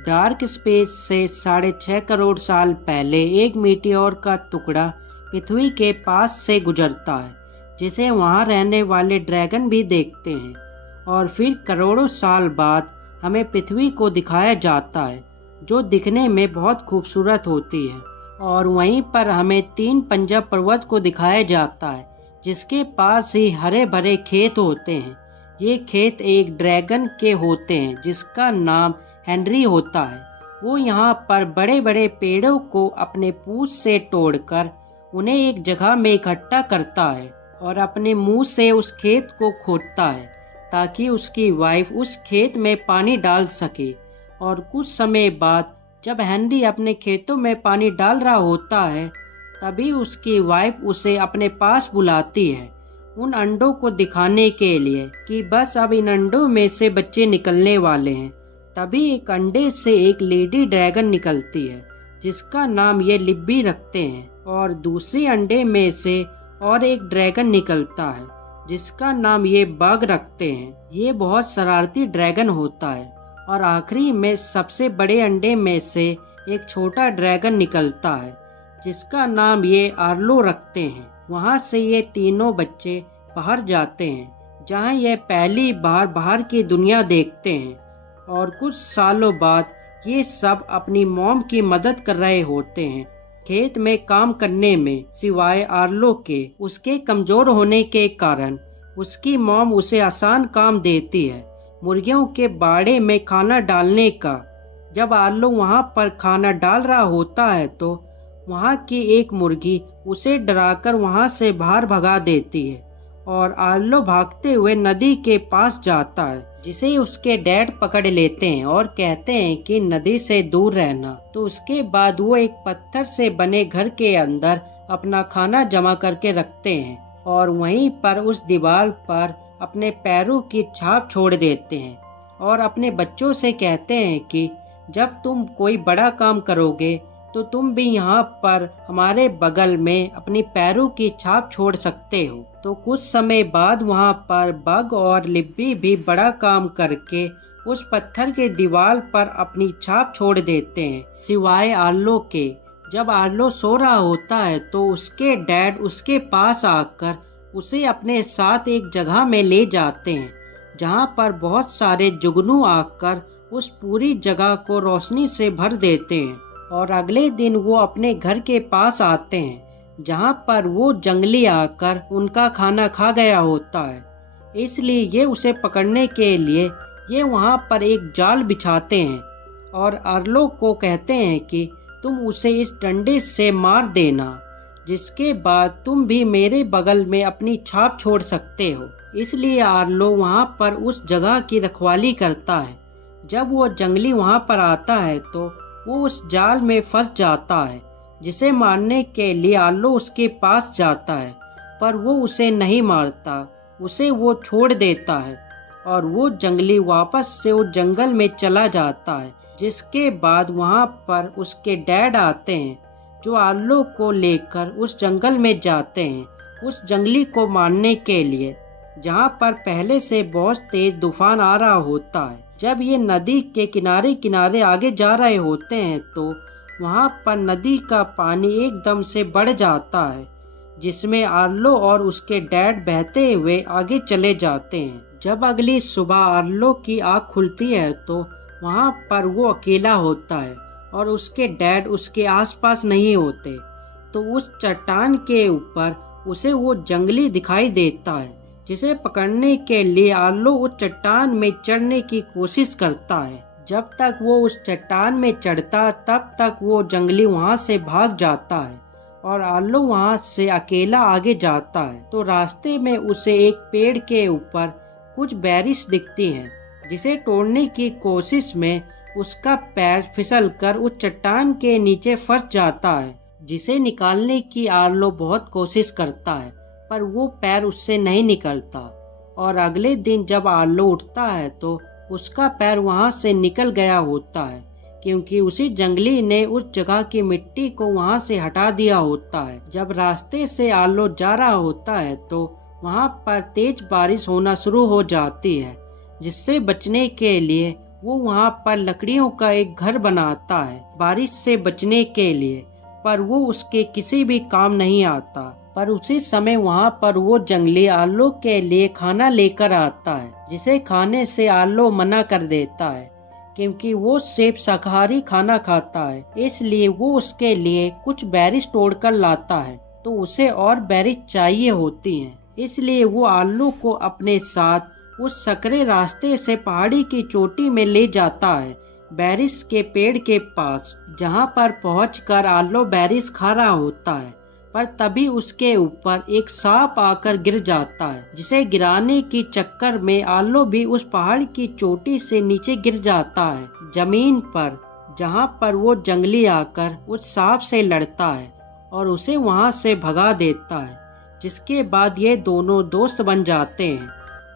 Dark space से 6.5 करोड़ साल पहले एक मीटियोर का टुकड़ा पृथ्वी के पास से गुजरता है, जिसे वहाँ रहने वाले ड्रैगन भी देखते हैं। और फिर करोड़ों साल बाद हमें पृथ्वी को दिखाया जाता है, जो दिखने में बहुत खूबसूरत होती है। और वहीं पर हमें 3 पंजा पर्वत को दिखाया जाता है, जिसके पास ही हरे भरे खेत होते हैं। ये खेत एक ड्रैगन के होते हैं, जिसका नाम हेनरी होता है। वो यहाँ पर बड़े बड़े पेड़ों को अपने पूंछ से तोड़कर उन्हें एक जगह में इकट्ठा करता है और अपने मुंह से उस खेत को खोदता है, ताकि उसकी वाइफ उस खेत में पानी डाल सके। और कुछ समय बाद जब हेनरी अपने खेतों में पानी डाल रहा होता है, तभी उसकी वाइफ उसे अपने पास बुलाती है, उन अंडों को दिखाने के लिए कि बस अब इन अंडों में से बच्चे निकलने वाले हैं। तभी एक अंडे से एक लेडी ड्रैगन निकलती है, जिसका नाम ये लिब्बी रखते हैं। और दूसरी अंडे में से और एक ड्रैगन निकलता है, जिसका नाम ये बग रखते हैं। ये बहुत शरारती ड्रैगन होता है। और आखिरी में सबसे बड़े अंडे में से एक छोटा ड्रैगन निकलता है, जिसका नाम ये आर्लो रखते हैं। वहाँ से ये तीनों बच्चे बाहर जाते हैं, जहाँ ये पहली बार बाहर की दुनिया देखते हैं। और कुछ सालों बाद ये सब अपनी मॉम की मदद कर रहे होते हैं खेत में काम करने में, सिवाय आर्लो के। उसके कमजोर होने के कारण उसकी मॉम उसे आसान काम देती है, मुर्गियों के बाड़े में खाना डालने का। जब आर्लो वहाँ पर खाना डाल रहा होता है तो वहाँ की एक मुर्गी उसे डराकर वहाँ से बाहर भगा देती है। और आर्लो भागते हुए नदी के पास जाता है, जिसे उसके डैड पकड़ लेते हैं और कहते हैं कि नदी से दूर रहना। तो उसके बाद वो एक पत्थर से बने घर के अंदर अपना खाना जमा करके रखते हैं और वहीं पर उस दीवार पर अपने पैरों की छाप छोड़ देते हैं और अपने बच्चों से कहते हैं कि जब तुम कोई बड़ा काम करोगे तो तुम भी यहाँ पर हमारे बगल में अपनी पैरों की छाप छोड़ सकते हो। तो कुछ समय बाद वहाँ पर बग और लिब्बी भी बड़ा काम करके उस पत्थर के दीवार पर अपनी छाप छोड़ देते हैं, सिवाय आर्लो के। जब आर्लो सो रहा होता है तो उसके डैड उसके पास आकर उसे अपने साथ एक जगह में ले जाते हैं, जहाँ पर बहुत सारे जुगनू आकर उस पूरी जगह को रोशनी से भर देते हैं। और अगले दिन वो अपने घर के पास आते हैं, जहाँ पर वो जंगली आकर उनका खाना खा गया होता है। इसलिए ये उसे पकड़ने के लिए ये वहाँ पर एक जाल बिछाते हैं और आर्लो को कहते हैं कि तुम उसे इस डंडे से मार देना, जिसके बाद तुम भी मेरे बगल में अपनी छाप छोड़ सकते हो। इसलिए आर्लो वहाँ पर उस जगह की रखवाली करता है। जब वो जंगली वहाँ पर आता है तो वो उस जाल में फंस जाता है, जिसे मारने के लिए आर्लो उसके पास जाता है, पर वो उसे नहीं मारता, उसे वो छोड़ देता है और वो जंगली वापस से उस जंगल में चला जाता है। जिसके बाद वहाँ पर उसके डैड आते हैं, जो आर्लो को लेकर उस जंगल में जाते हैं उस जंगली को मारने के लिए, जहाँ पर पहले से बहुत तेज तूफान आ रहा होता है। जब ये नदी के किनारे किनारे आगे जा रहे होते हैं तो वहाँ पर नदी का पानी एकदम से बढ़ जाता है, जिसमें आर्लो और उसके डैड बहते हुए आगे चले जाते हैं। जब अगली सुबह आर्लो की आँख खुलती है तो वहाँ पर वो अकेला होता है और उसके डैड उसके आसपास नहीं होते। तो उस चट्टान के ऊपर उसे वो जंगली दिखाई देता है, जिसे पकड़ने के लिए आर्लो उस चट्टान में चढ़ने की कोशिश करता है। जब तक वो उस चट्टान में चढ़ता तब तक वो जंगली वहाँ से भाग जाता है और आर्लो वहाँ से अकेला आगे जाता है। तो रास्ते में उसे एक पेड़ के ऊपर कुछ बेरिस दिखती हैं, जिसे तोड़ने की कोशिश में उसका पैर फिसलकर उस चट्टान के नीचे फंस जाता है, जिसे निकालने की आर्लो बहुत कोशिश करता है, पर वो पैर उससे नहीं निकलता। और अगले दिन जब आर्लो उठता है तो उसका पैर वहाँ से निकल गया होता है, क्योंकि उसी जंगली ने उस जगह की मिट्टी को वहाँ से हटा दिया होता है। जब रास्ते से आर्लो जा रहा होता है तो वहाँ पर तेज बारिश होना शुरू हो जाती है, जिससे बचने के लिए वो वहाँ पर लकड़ियों का एक घर बनाता है बारिश से बचने के लिए, पर वो उसके किसी भी काम नहीं आता। पर उसी समय वहाँ पर वो जंगली आलो के लिए खाना लेकर आता है, जिसे खाने से आलो मना कर देता है क्योंकि वो सिर्फ शाकाहारी खाना खाता है। इसलिए वो उसके लिए कुछ बेरीज तोड़कर लाता है, तो उसे और बेरीज चाहिए होती हैं। इसलिए वो आलू को अपने साथ उस सकरे रास्ते से पहाड़ी की चोटी में ले जाता है, बेरीज के पेड़ के पास, जहाँ पर पहुंचकर आलो बेरीज खा रहा होता है। पर तभी उसके ऊपर एक सांप आकर गिर जाता है, जिसे गिराने की चक्कर में आलो भी उस पहाड़ की चोटी से नीचे गिर जाता है जमीन पर, जहाँ पर वो जंगली आकर उस सांप से लड़ता है और उसे वहाँ से भगा देता है। जिसके बाद ये दोनों दोस्त बन जाते हैं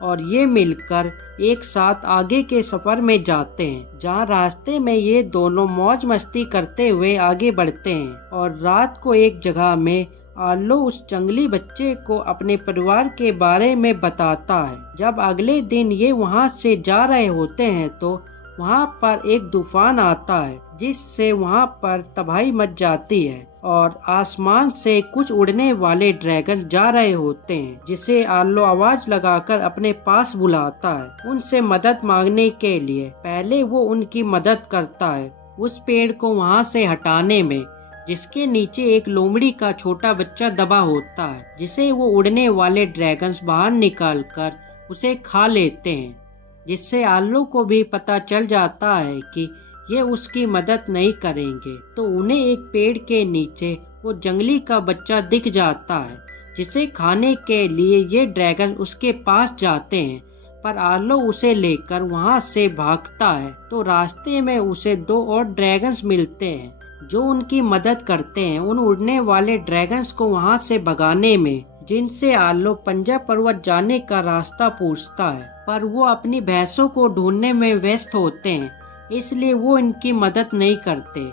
और ये मिलकर एक साथ आगे के सफर में जाते हैं, जहाँ रास्ते में ये दोनों मौज मस्ती करते हुए आगे बढ़ते हैं। और रात को एक जगह में आलो उस जंगली बच्चे को अपने परिवार के बारे में बताता है। जब अगले दिन ये वहाँ से जा रहे होते हैं तो वहाँ पर एक तूफान आता है, जिससे वहाँ पर तबाही मच जाती है और आसमान से कुछ उड़ने वाले ड्रैगन जा रहे होते हैं, जिसे आलो आवाज लगाकर अपने पास बुलाता है उनसे मदद मांगने के लिए। पहले वो उनकी मदद करता है उस पेड़ को वहाँ से हटाने में, जिसके नीचे एक लोमड़ी का छोटा बच्चा दबा होता है, जिसे वो उड़ने वाले ड्रैगन्स बाहर निकालकर उसे खा लेते हैं। जिससे आलो को भी पता चल जाता है कि ये उसकी मदद नहीं करेंगे। तो उन्हें एक पेड़ के नीचे वो जंगली का बच्चा दिख जाता है, जिसे खाने के लिए ये ड्रैगन उसके पास जाते हैं। पर आलो उसे लेकर वहाँ से भागता है, तो रास्ते में उसे दो और ड्रैगन्स मिलते हैं जो उनकी मदद करते हैं उन उड़ने वाले ड्रैगन्स को वहाँ से भगाने में, जिनसे आलो पंजा पर्वत जाने का रास्ता पूछता है। पर वो अपनी भैंसों को ढूंढने में व्यस्त होते हैं, इसलिए वो इनकी मदद नहीं करते।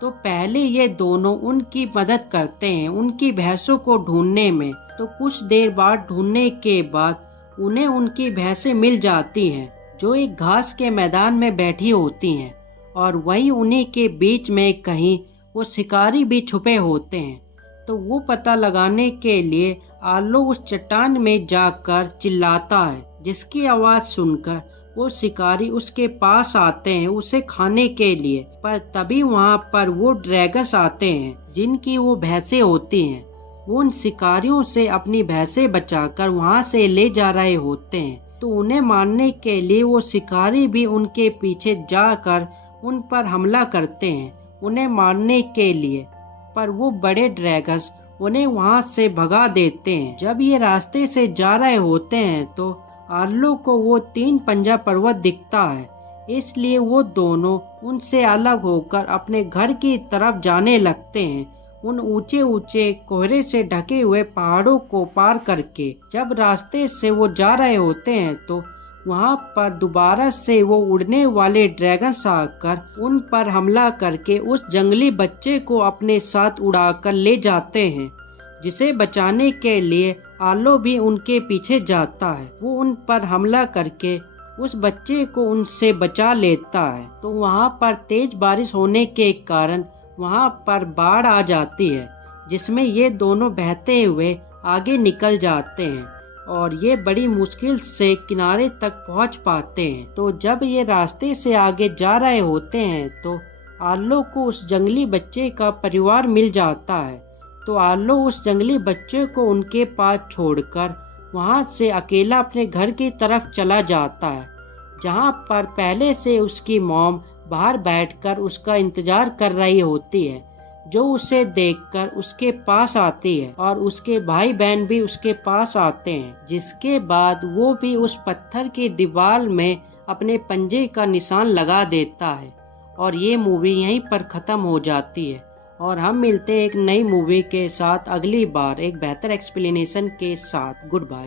तो पहले ये दोनों उनकी मदद करते हैं उनकी भैंसों को ढूंढने में। तो कुछ देर बाद ढूंढने के बाद उन्हें उनकी भैंसें मिल जाती हैं, जो एक घास के मैदान में बैठी होती हैं, और वहीं उन्हीं के बीच में कहीं वो शिकारी भी छुपे होते हैं। तो वो पता लगाने के लिए आलो उस चट्टान में जाकर चिल्लाता है, जिसकी आवाज सुनकर वो शिकारी उसके पास आते हैं उसे खाने के लिए। पर तभी वहाँ पर वो ड्रैगन्स आते हैं, जिनकी वो भैंसें होती हैं। वो उन शिकारियों से अपनी भैंसें बचाकर वहाँ से ले जा रहे होते हैं। तो उन्हें मारने के लिए वो शिकारी भी उनके पीछे जाकर उन पर हमला करते हैं उन्हें मारने के लिए। पर वो बड़े ड्रैगन्स उन्हें वहाँ से भगा देते हैं। जब ये रास्ते से जा रहे होते हैं तो आलो को वो 3 पंजा पर्वत दिखता है, इसलिए वो दोनों उनसे अलग होकर अपने घर की तरफ जाने लगते हैं, उन ऊंचे ऊंचे कोहरे से ढके हुए पहाड़ों को पार करके। जब रास्ते से वो जा रहे होते हैं तो वहाँ पर दोबारा से वो उड़ने वाले ड्रैगन्स आकर उन पर हमला करके उस जंगली बच्चे को अपने साथ उड़ाकर ले जाते हैं, जिसे बचाने के लिए आलो भी उनके पीछे जाता है। वो उन पर हमला करके उस बच्चे को उनसे बचा लेता है। तो वहाँ पर तेज बारिश होने के कारण वहाँ पर बाढ़ आ जाती है, जिसमें ये दोनों बहते हुए आगे निकल जाते हैं और ये बड़ी मुश्किल से किनारे तक पहुँच पाते हैं। तो जब ये रास्ते से आगे जा रहे होते हैं तो आलो को उस जंगली बच्चे का परिवार मिल जाता है। तो आलो उस जंगली बच्चे को उनके पास छोड़कर वहाँ से अकेला अपने घर की तरफ चला जाता है, जहाँ पर पहले से उसकी मॉम बाहर बैठकर उसका इंतजार कर रही होती है, जो उसे देखकर उसके पास आती है और उसके भाई बहन भी उसके पास आते हैं। जिसके बाद वो भी उस पत्थर की दीवार में अपने पंजे का निशान लगा देता है और ये मूवी यहीं पर ख़त्म हो जाती है। और हम मिलते हैं एक नई मूवी के साथ अगली बार एक बेहतर एक्सप्लेनेशन के साथ। Good bye.